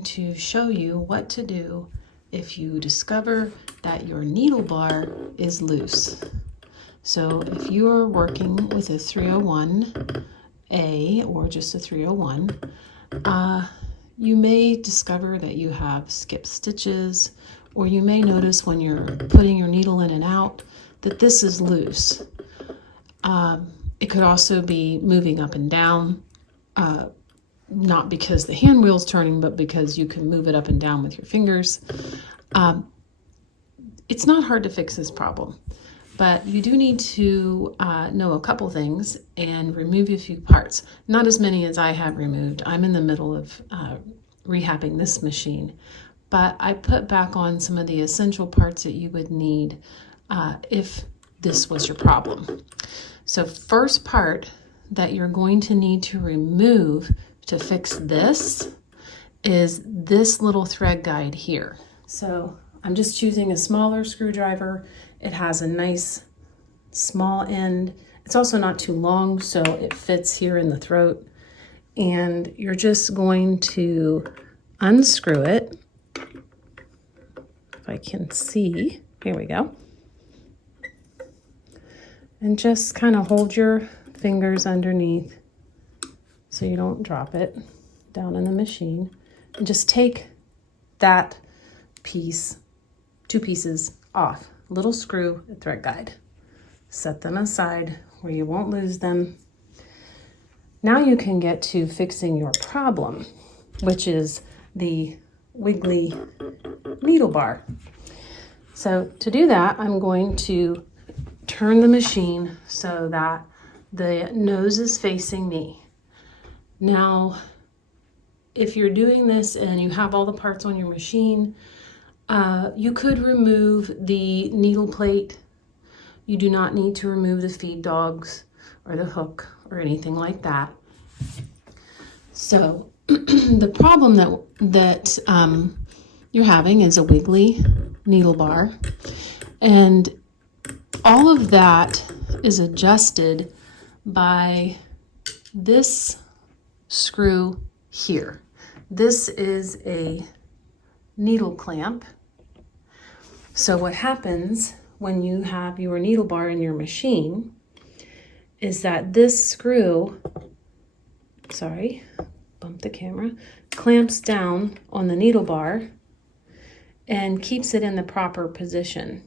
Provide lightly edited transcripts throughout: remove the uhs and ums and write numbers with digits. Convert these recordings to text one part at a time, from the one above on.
going to show you what to do if you discover that your needle bar is loose. So if you are working with a 301A or just a 301, you may discover that you have skipped stitches, or you may notice when you're putting your needle in and out that this is loose. It could also be moving up and down, not because the hand wheel's turning, but because you can move it up and down with your fingers. It's not hard to fix this problem, but you do need to know a couple things and remove a few parts. Not as many as I have removed. I'm in the middle of rehabbing this machine, but I put back on some of the essential parts that you would need if this was your problem. So first part that you're going to need to remove to fix this is this little thread guide here. So I'm just choosing a smaller screwdriver. It has a nice small end. It's also not too long, so it fits here in the throat. And you're just going to unscrew it. If I can see, here we go. And just kind of hold your fingers underneath so you don't drop it down in the machine. And just take that piece, 2 pieces off. Little screw, a thread guide. Set them aside where you won't lose them. Now you can get to fixing your problem, which is the wiggly needle bar. So to do that, I'm going to turn the machine so that the nose is facing me. Now, if you're doing this and you have all the parts on your machine, you could remove the needle plate. You do not need to remove the feed dogs or the hook or anything like that. So the problem that you're having is a wiggly needle bar, and all of that is adjusted by this screw here. This is a needle clamp. So what happens when you have your needle bar in your machine is that this screw, sorry, bump the camera, clamps down on the needle bar and keeps it in the proper position.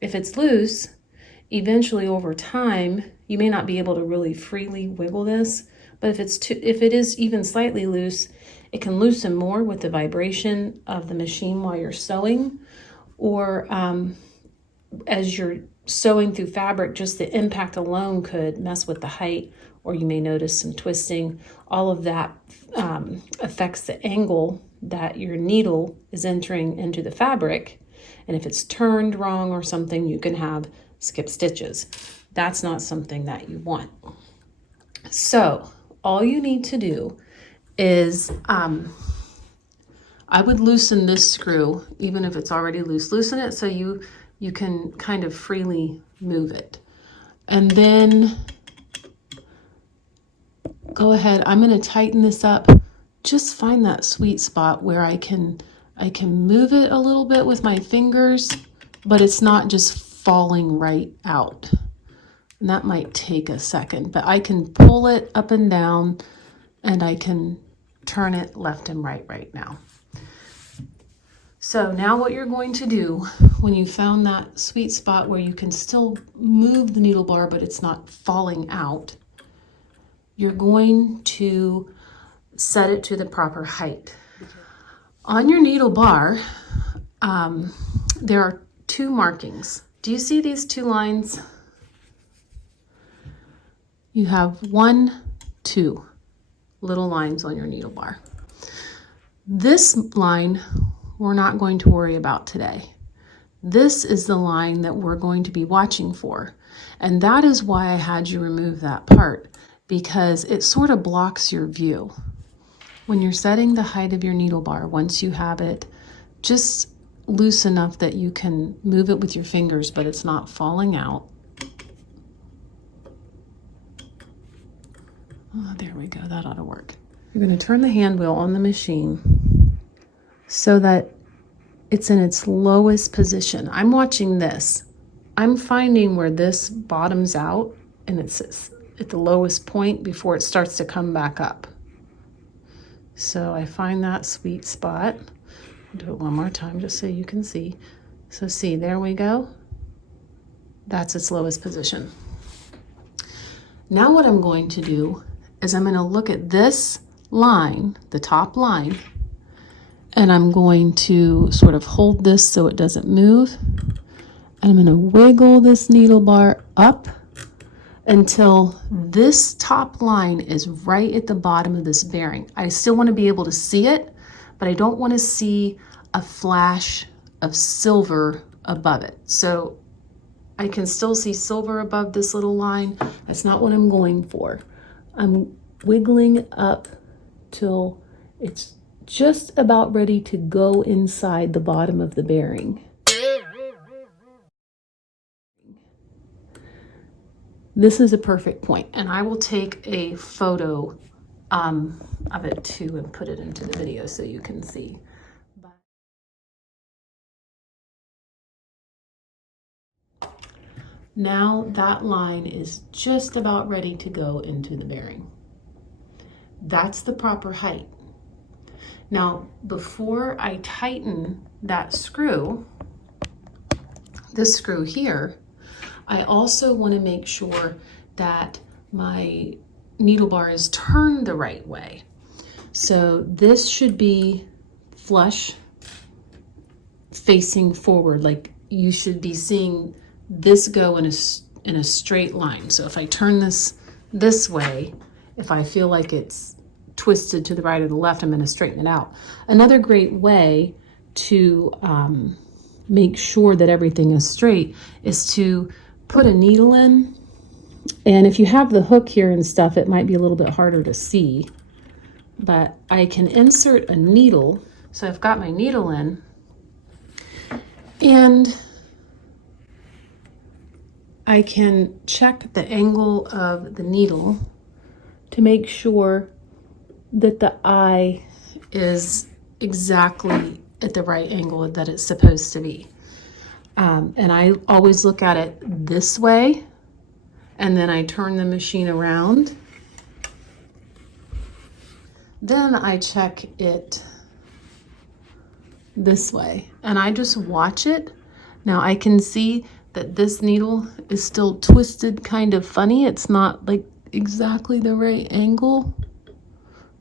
If it's loose, eventually over time, you may not be able to really freely wiggle this, but if it is even slightly loose, it can loosen more with the vibration of the machine while you're sewing, or as you're sewing through fabric, just the impact alone could mess with the height, or you may notice some twisting. All of that affects the angle that your needle is entering into the fabric. And if it's turned wrong or something, you can have skip stitches. That's not something that you want. So all you need to do is, I would loosen this screw, even if it's already loose. Loosen it so you can kind of freely move it. And then go ahead, I'm gonna tighten this up. Just find that sweet spot where I can move it a little bit with my fingers, but it's not just falling right out. And that might take a second, but I can pull it up and down, and I can turn it left and right now. So now what you're going to do when you found that sweet spot where you can still move the needle bar but it's not falling out, you're going to set it to the proper height. On your needle bar, there are 2 markings. Do you see these 2 lines? You have 1, 2 little lines on your needle bar. This line we're not going to worry about today. This is the line that we're going to be watching for. And that is why I had you remove that part, because it sort of blocks your view. When you're setting the height of your needle bar, once you have it just loose enough that you can move it with your fingers, but it's not falling out. Oh, there we go, that ought to work. You're going to turn the hand wheel on the machine so that it's in its lowest position. I'm watching this. I'm finding where this bottoms out and it's at the lowest point before it starts to come back up. So I find that sweet spot. I'll do it one more time just so you can see. So see, there we go. That's its lowest position. Now what I'm going to do is I'm going to look at this line, the top line, and I'm going to sort of hold this so it doesn't move. And I'm going to wiggle this needle bar up until this top line is right at the bottom of this bearing. I still want to be able to see it, but I don't want to see a flash of silver above it. So I can still see silver above this little line. That's not what I'm going for. I'm wiggling up till it's just about ready to go inside the bottom of the bearing. This is a perfect point, and I will take a photo of it too and put it into the video so you can see. Now that line is just about ready to go into the bearing. That's the proper height. Now, before I tighten that screw, this screw here, I also want to make sure that my needle bar is turned the right way. So this should be flush facing forward, like you should be seeing this go in a straight line. So if I turn this way, if I feel like it's twisted to the right or the left, I'm going to straighten it out. Another great way to make sure that everything is straight is to put a needle in. And if you have the hook here and stuff, it might be a little bit harder to see, but I can insert a needle. So I've got my needle in, and I can check the angle of the needle to make sure that the eye is exactly at the right angle that it's supposed to be. And I always look at it this way, and then I turn the machine around. Then I check it this way, and I just watch it. Now I can see that this needle is still twisted kind of funny. It's not like exactly the right angle.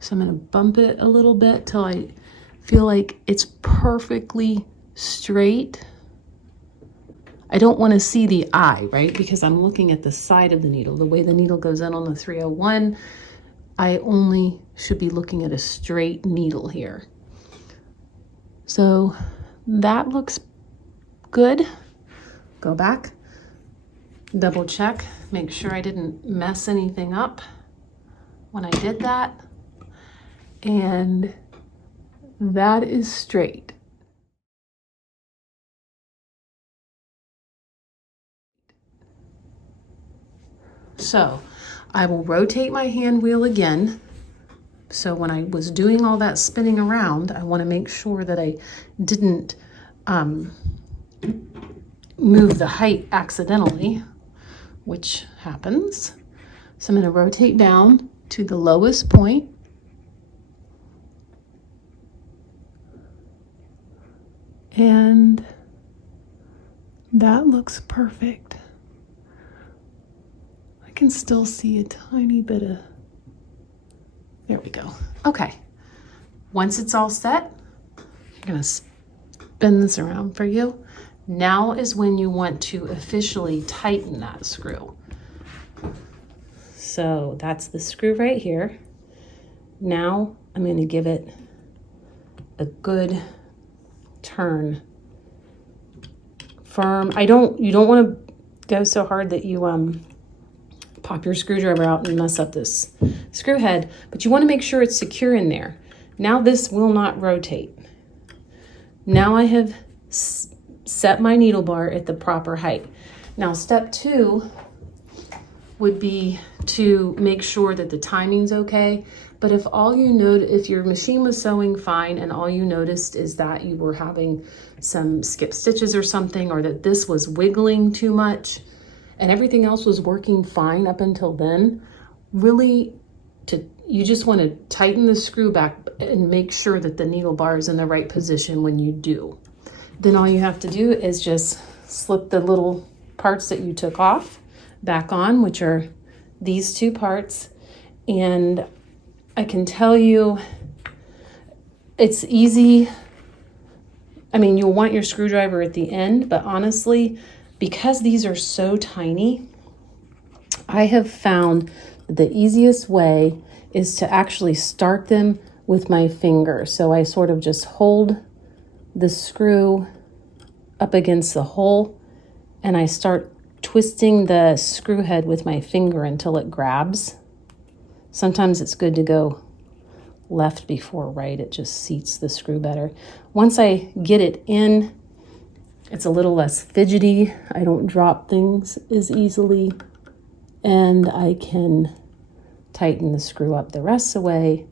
So I'm gonna bump it a little bit till I feel like it's perfectly straight. I don't want to see the eye, right? Because I'm looking at the side of the needle. The way the needle goes in on the 301, I only should be looking at a straight needle here. So that looks good. Go back, double check, make sure I didn't mess anything up when I did that. And that is straight. So I will rotate my hand wheel again. So when I was doing all that spinning around, I want to make sure that I didn't move the height accidentally, which happens. So I'm going to rotate down to the lowest point. And that looks perfect. I can still see a tiny bit of, there we go. Okay, once it's all set, I'm gonna spin this around for you. Now is when you want to officially tighten that screw. So that's the screw right here. Now I'm going to give it a good turn. Firm. You don't want to go so hard that you pop your screwdriver out and mess up this screw head, but you want to make sure it's secure in there. Now this will not rotate. Now I have set my needle bar at the proper height. Now step 2 would be to make sure that the timing's okay. But if if your machine was sewing fine and all you noticed is that you were having some skip stitches or something, or that this was wiggling too much and everything else was working fine up until then, really you just want to tighten the screw back and make sure that the needle bar is in the right position when you do. Then all you have to do is just slip the little parts that you took off back on, which are these two parts. And I can tell you it's easy. I mean, you'll want your screwdriver at the end, but honestly, because these are so tiny, I have found the easiest way is to actually start them with my finger. So I sort of just hold the screw up against the hole and I start twisting the screw head with my finger until it grabs. Sometimes it's good to go left before right. It just seats the screw better. Once I get it in, it's a little less fidgety. I don't drop things as easily, and I can tighten the screw up the rest of the way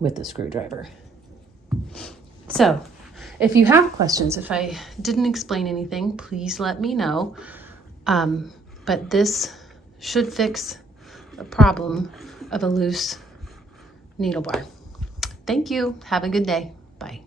with the screwdriver. So if you have questions, if I didn't explain anything, please let me know. But this should fix the problem of a loose needle bar. Thank you. Have a good day. Bye.